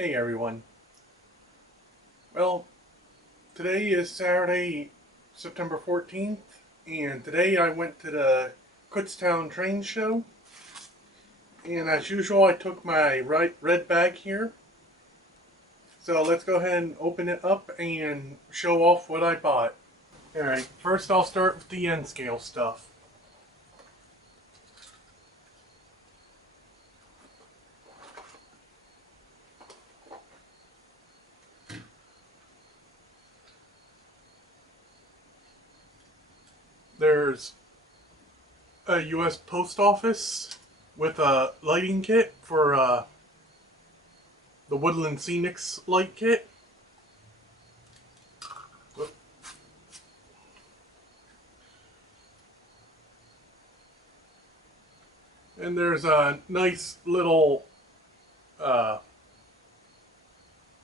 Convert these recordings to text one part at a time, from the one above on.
Hey everyone. Well, today is Saturday, September 14th, and today I went to the Kutztown Train show. And as usual, I took my red bag here. So let's go ahead and open it up and show off what I bought. Alright, first I'll start with the N scale stuff. There's a US Post Office with a lighting kit for the Woodland Scenics light kit. And there's a nice uh,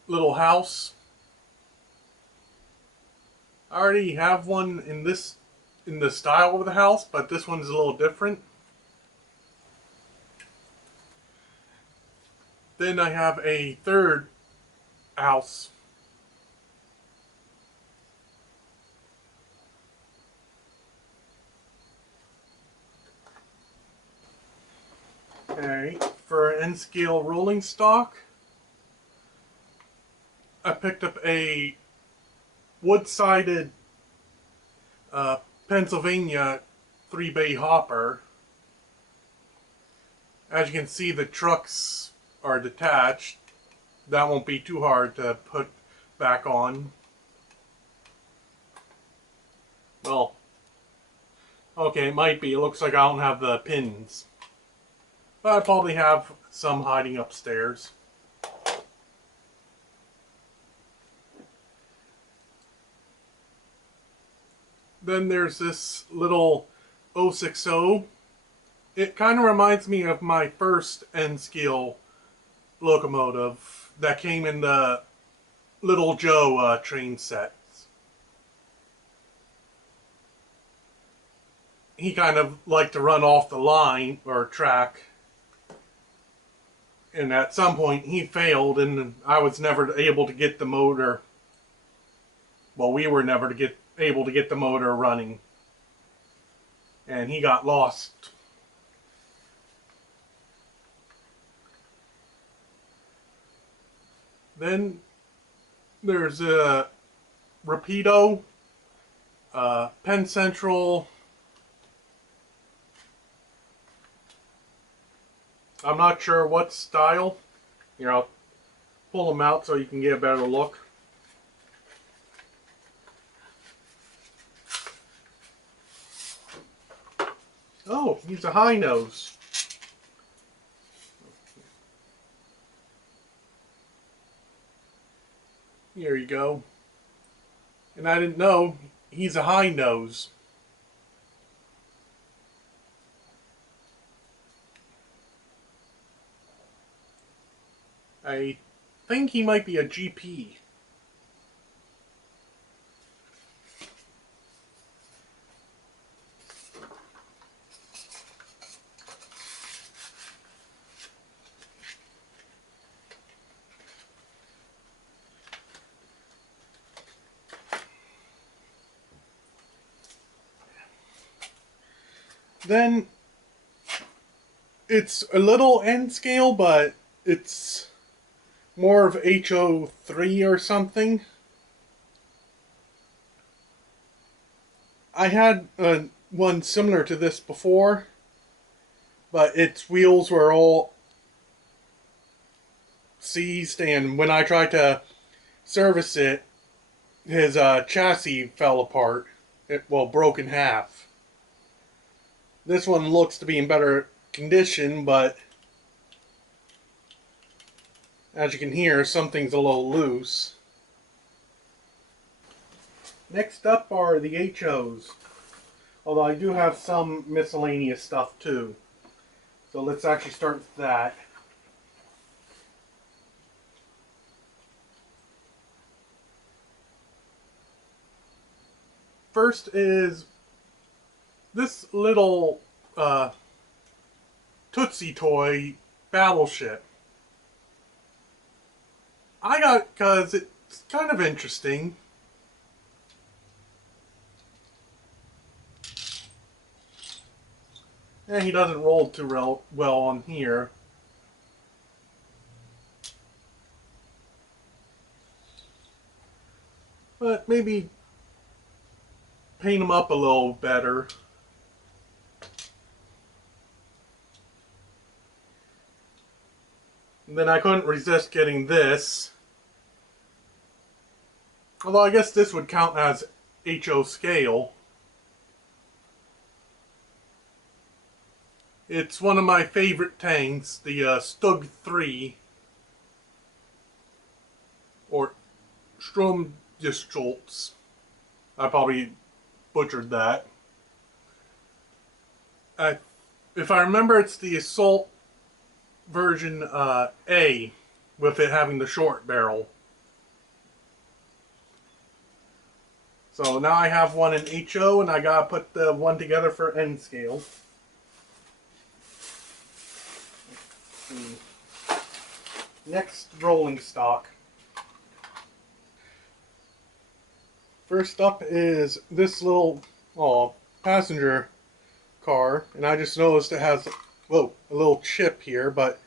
little house. I already have one in the style of the house, but this one's a little different. Then I have a third house. Okay, for an N-scale rolling stock, I picked up a wood-sided Pennsylvania 3-bay hopper. As you can see, the trucks are detached. That won't be too hard to put back on. Well, okay, it might be. It looks like I don't have the pins. But I probably have some hiding upstairs. Then there's this little 060. It kind of reminds me of my first N-scale locomotive that came in the Little Joe train sets. He kind of liked to run off the line or track, and at some point he failed, and I was never able to get the motor. Well, we were never able to get the motor running, and he got lost. Then there's a Rapido, Penn Central. I'm not sure what style. Here, I'll pull them out so you can get a better look. Oh, he's a high nose. Here you go. And I didn't know he's a high nose. I think he might be a GP. Then it's a little N scale, but it's more of HO3 or something. I had one similar to this before, but its wheels were all seized, and when I tried to service it, his chassis fell apart. Well, broke in half. This one looks to be in better condition, but as you can hear, something's a little loose. Next up are the HOs, although I do have some miscellaneous stuff too. So let's actually start with that. First is this little Tootsie Toy battleship. I got because it's kind of interesting. And he doesn't roll too well on here. But maybe paint him up a little better. And then I couldn't resist getting this. Although I guess this would count as HO scale. It's one of my favorite tanks, the Stug 3. Or Stromgestolz. I probably butchered that. If I remember, it's the Assault version A, with it having the short barrel. So now I have one in HO, and I gotta put the one together for N scale. Next, rolling stock. First up is this little passenger car, and I just noticed it has a little chip here, but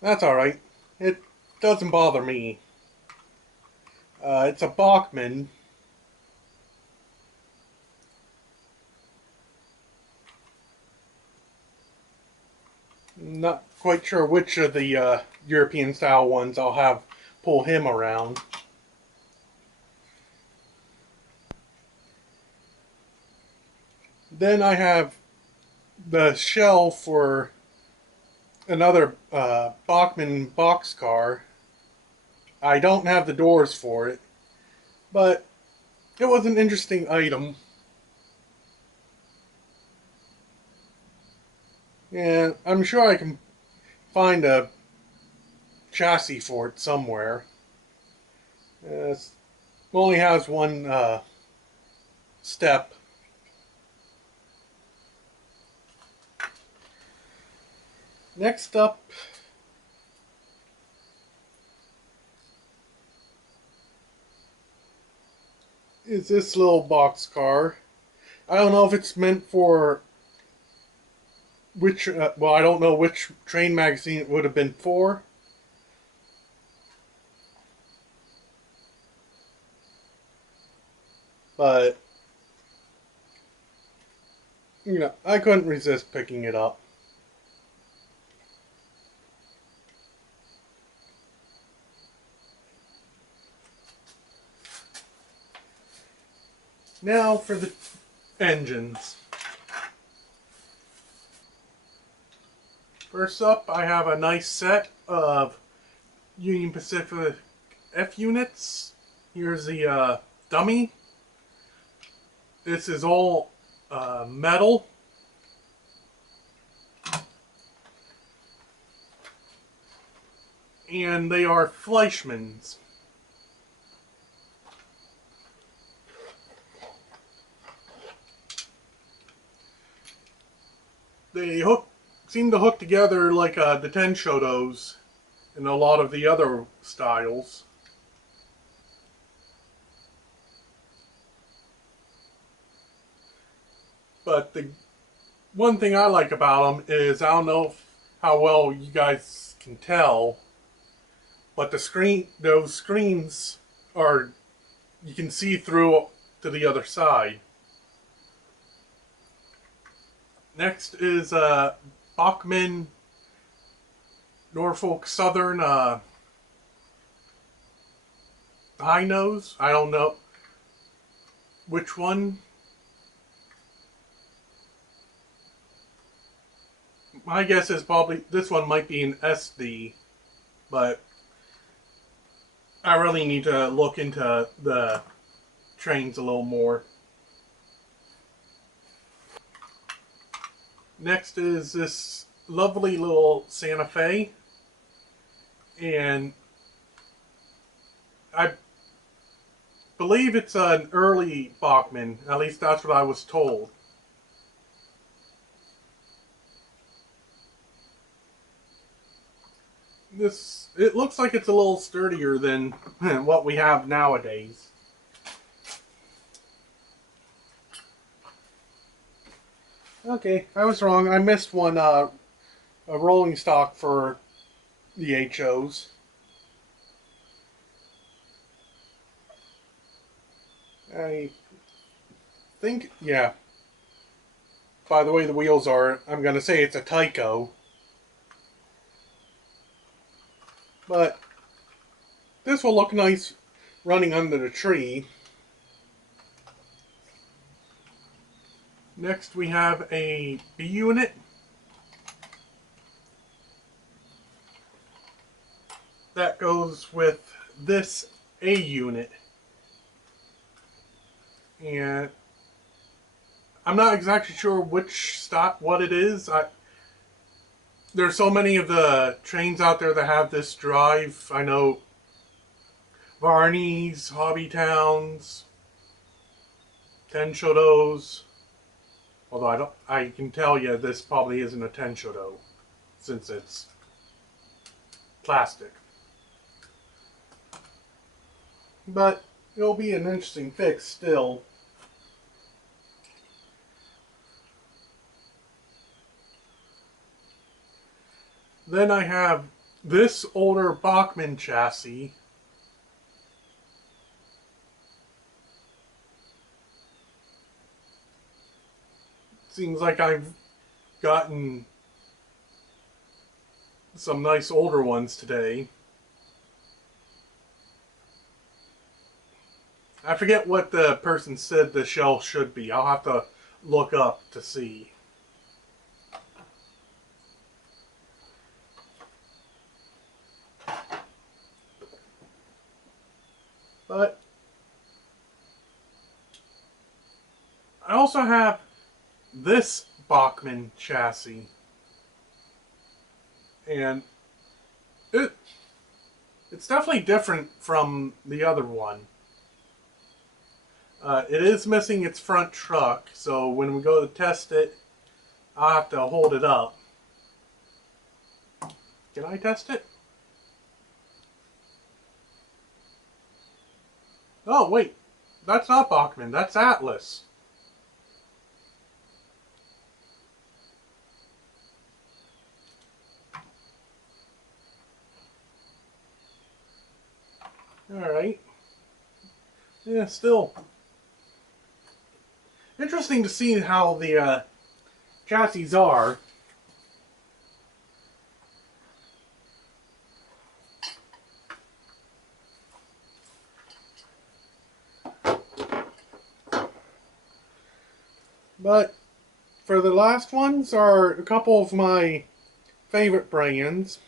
that's alright. It doesn't bother me. It's a Bachmann. Not quite sure which of the European style ones I'll have pull him around. Then I have the shell for another Bachmann boxcar. I don't have the doors for it, but it was an interesting item. And I'm sure I can find a chassis for it somewhere. It only has one step. Next up is this little boxcar. I don't know if it's meant for which, I don't know which train magazine it would have been for. But, I couldn't resist picking it up. Now for the engines. First up, I have a nice set of Union Pacific F units. Here's the dummy. This is all metal. And they are Fleischmann's. They seem to hook together like the Trainshow and a lot of the other styles. But the one thing I like about them is, I don't know how well you guys can tell, but those screens are, you can see through to the other side. Next is Bachmann Norfolk Southern high nose. I don't know which one. My guess is probably this one might be an SD, but I really need to look into the trains a little more. Next is this lovely little Santa Fe, and I believe it's an early Bachmann, at least that's what I was told. it looks like it's a little sturdier than what we have nowadays. Okay, I was wrong. I missed one a rolling stock for the HOs. I think, yeah. By the way the wheels are, I'm going to say it's a Tyco. But this will look nice running under the tree. Next we have a B unit. That goes with this A unit. And I'm not exactly sure which stop, what it is. There's so many of the trains out there that have this drive. I know Varney's, Hobby Towns, Tenshodos. Although I can tell you this probably isn't a Tenshodo since it's plastic. But it'll be an interesting fix still. Then I have this older Bachmann chassis. Seems like I've gotten some nice older ones today. I forget what the person said the shell should be. I'll have to look up to see. But I also have this Bachmann chassis. And it's definitely different from the other one. It is missing its front truck, so when we go to test it, I'll have to hold it up. Can I test it? Oh, wait. That's not Bachmann. That's Atlas. Alright. Yeah, still. Interesting to see how the chassis are. But for the last ones are a couple of my favorite brands.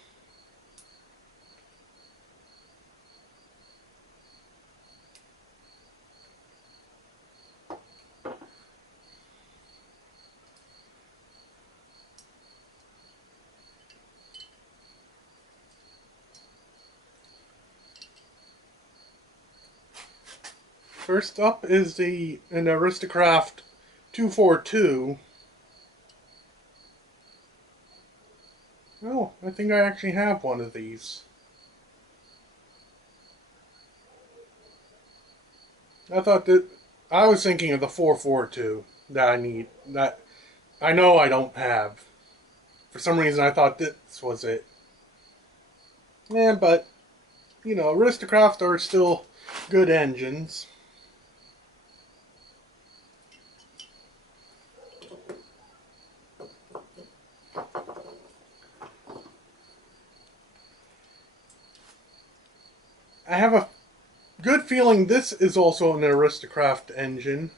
First up is an Aristocraft 242. Oh, I think I actually have one of these. I was thinking of the 442 that I need, that I know I don't have. For some reason I thought this was it. Yeah, but, you know, Aristocraft are still good engines. I have a good feeling this is also an Aristocraft engine.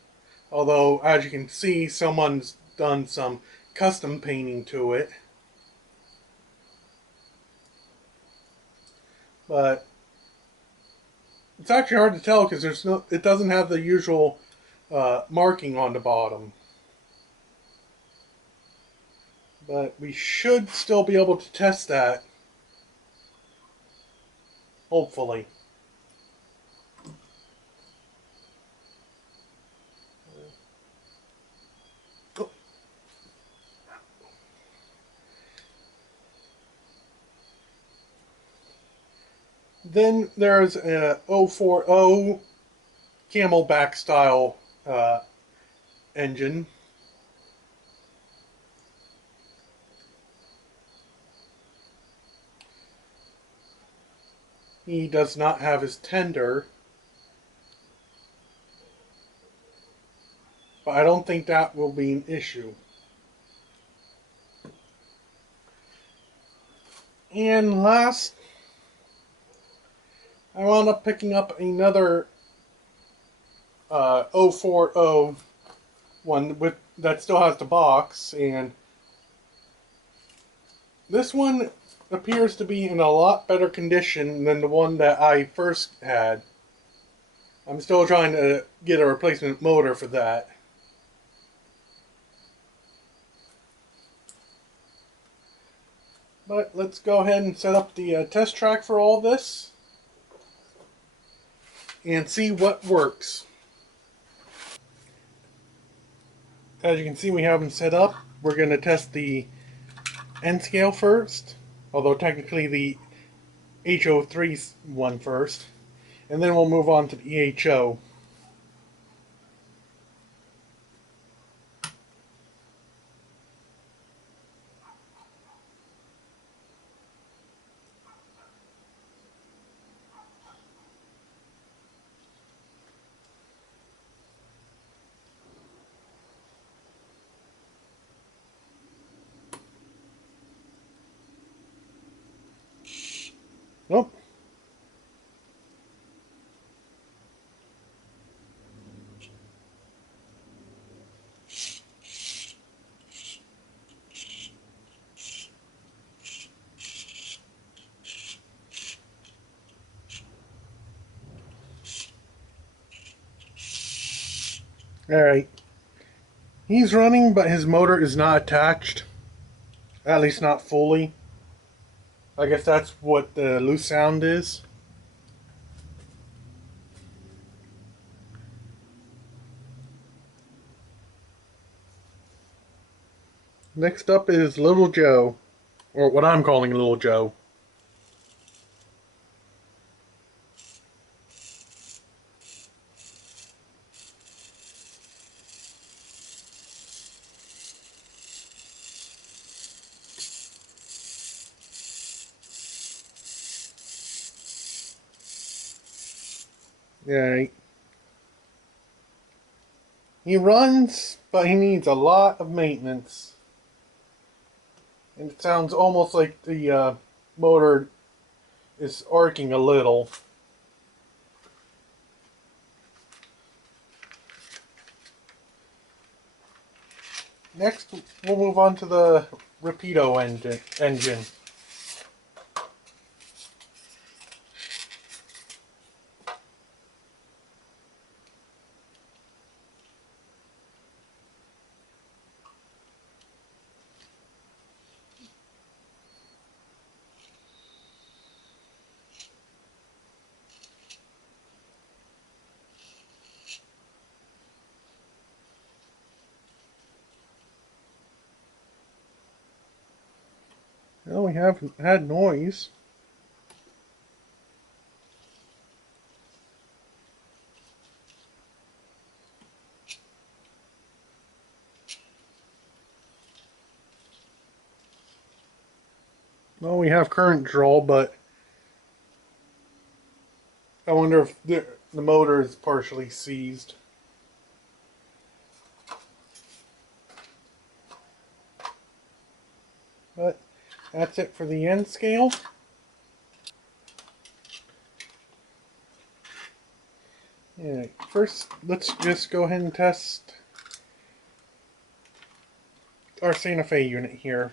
Although, as you can see, someone's done some custom painting to it. But it's actually hard to tell because it doesn't have the usual marking on the bottom. But we should still be able to test that. Hopefully. Then there's a 040 Camelback style engine. He does not have his tender, but I don't think that will be an issue. And last, I wound up picking up another 040 one that still has the box, and this one appears to be in a lot better condition than the one that I first had. I'm still trying to get a replacement motor for that. But let's go ahead and set up the test track for all this and see what works. As you can see, we have them set up. We're going to test the N scale first, although technically the HO3 one first, and then we'll move on to the EHO. Nope. Alright. He's running, but his motor is not attached. At least not fully. I guess that's what the loose sound is. Next up is Little Joe, or what I'm calling Little Joe. Yeah, he runs, but he needs a lot of maintenance. And it sounds almost like the motor is arcing a little. Next, we'll move on to the Rapido engine. Well, we haven't had noise. Well, we have current draw, but I wonder if the motor is partially seized. But that's it for the N scale. Yeah, first, let's just go ahead and test our Santa Fe unit here.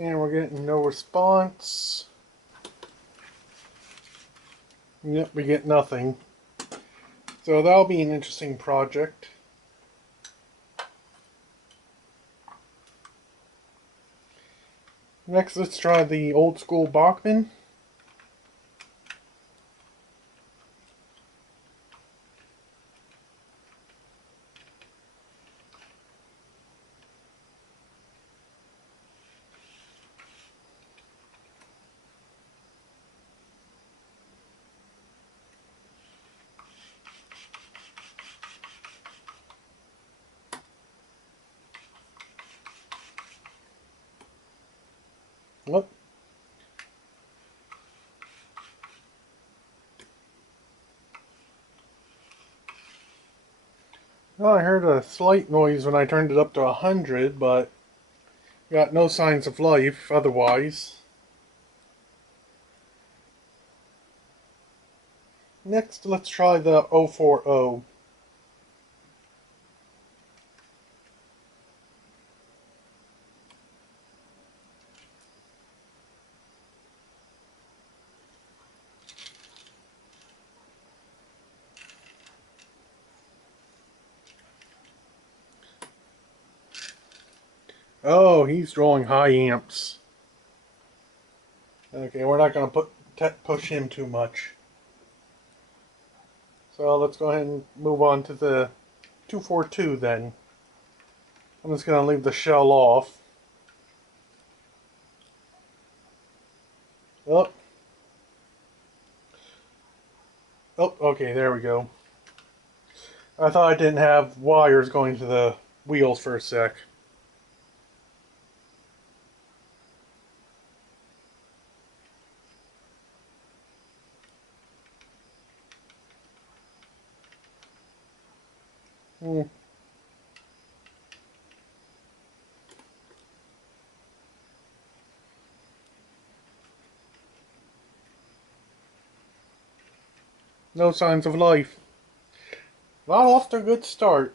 And we're getting no response. Yep, we get nothing. So that'll be an interesting project. Next, let's try the old school Bachman. Oh. Well, I heard a slight noise when I turned it up to 100, but got no signs of life otherwise. Next, let's try the 040. Oh, he's drawing high amps. Okay, we're not going to push him too much. So let's go ahead and move on to the 242 then. I'm just going to leave the shell off. Oh. Oh, okay, there we go. I thought I didn't have wires going to the wheels for a sec. Hmm. No signs of life. Not off to a good start.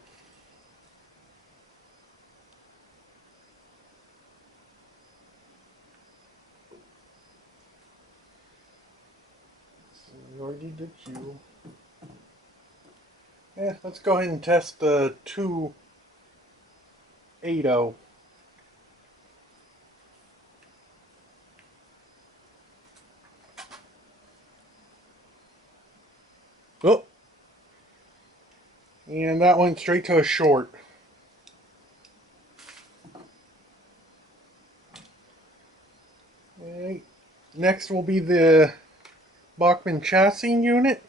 We already did you. Yeah, let's go ahead and test the 280. Oh, and that went straight to a short. Alright. Next will be the Bachmann chassis unit.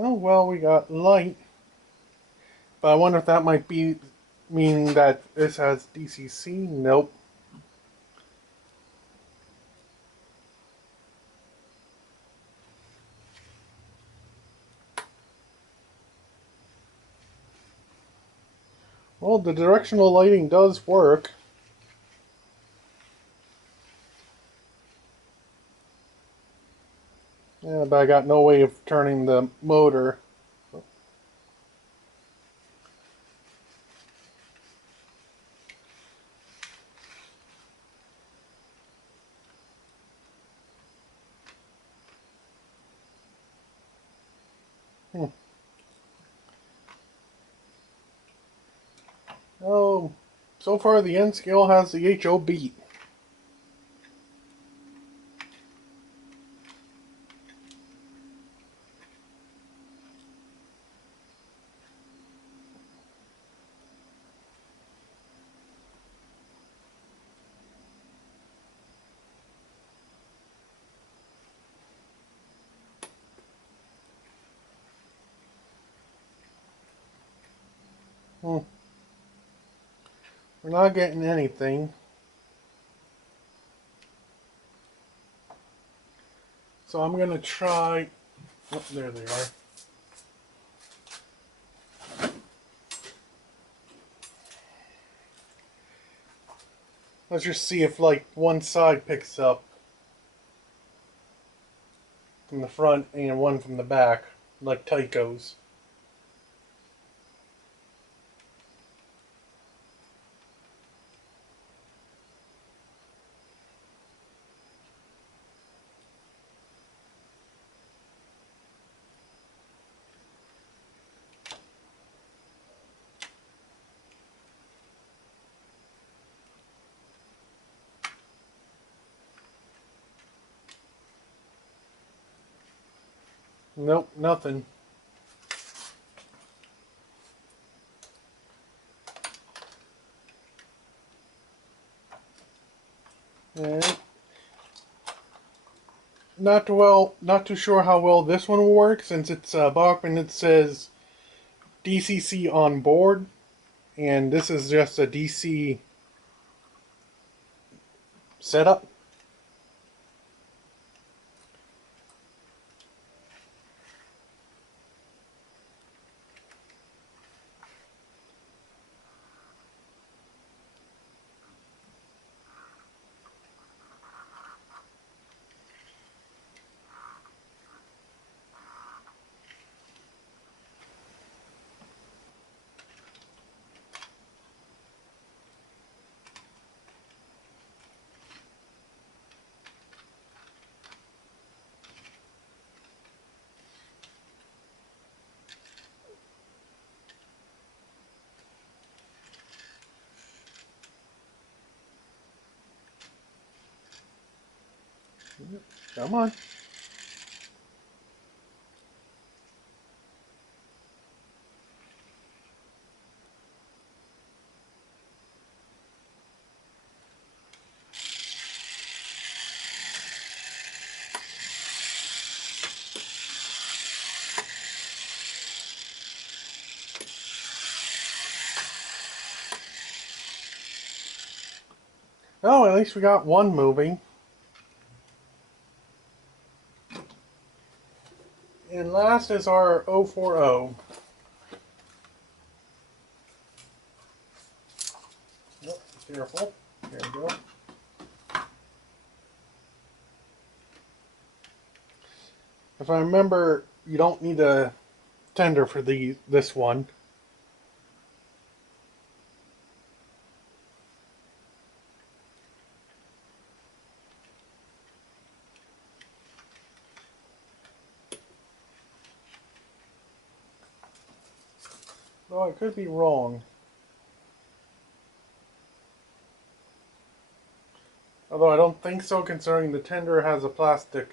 Oh, well, we got light. But I wonder if that might be meaning that this has DCC. Nope. Well, the directional lighting does work. Yeah, but I got no way of turning the motor. Hmm. Oh, so far the N scale has the HO beat. Hmm. We're not getting anything. So I'm going to try... Oh, there they are. Let's just see if, like, one side picks up from the front and one from the back, like Tycho's. Nope, nothing. And not too sure how well this one will work since it's Bachman. It says DCC on board, and this is just a DC setup. Come on. Oh, at least we got one moving. And last is our 040. Oh, careful. There we go. If I remember, you don't need a tender for this one. Oh, I could be wrong. Although I don't think so, considering the tender has a plastic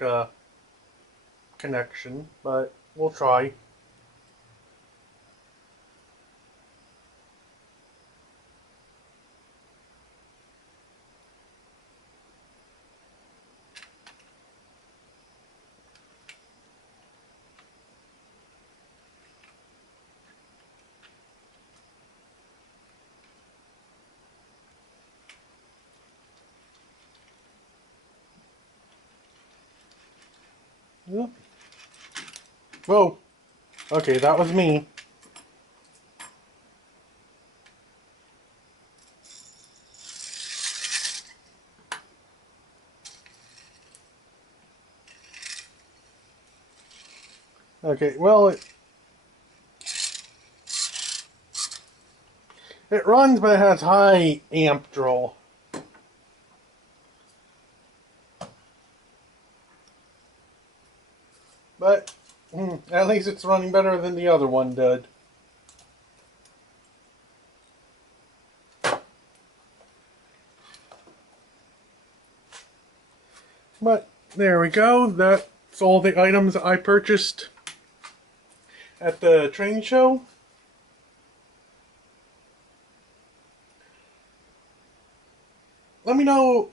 connection. But we'll try. Yep. Whoa. Okay, that was me. Okay, well, it runs, but it has high amp draw. But at least it's running better than the other one did. But there we go. That's all the items I purchased at the train show. Let me know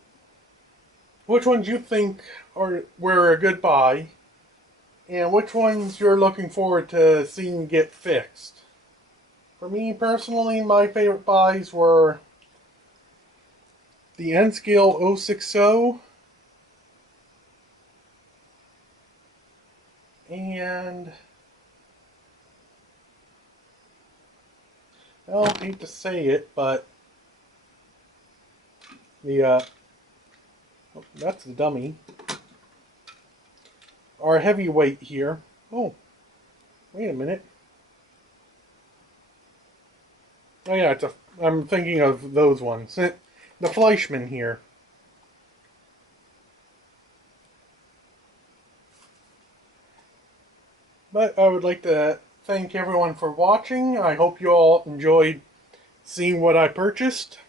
which ones you think were a good buy, and which ones you're looking forward to seeing get fixed. For me personally, my favorite buys were the N-Scale 060 and I hate to say it, but the oh, that's the dummy. Our heavyweight here. Oh, wait a minute. Oh yeah, I'm thinking of those ones. The Fleischmann here. But I would like to thank everyone for watching. I hope you all enjoyed seeing what I purchased.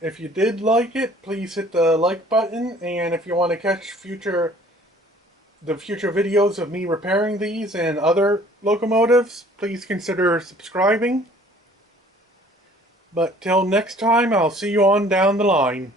If you did like it, please hit the like button. And if you want to catch future the future videos of me repairing these and other locomotives, please consider subscribing. But till next time, I'll see you on down the line.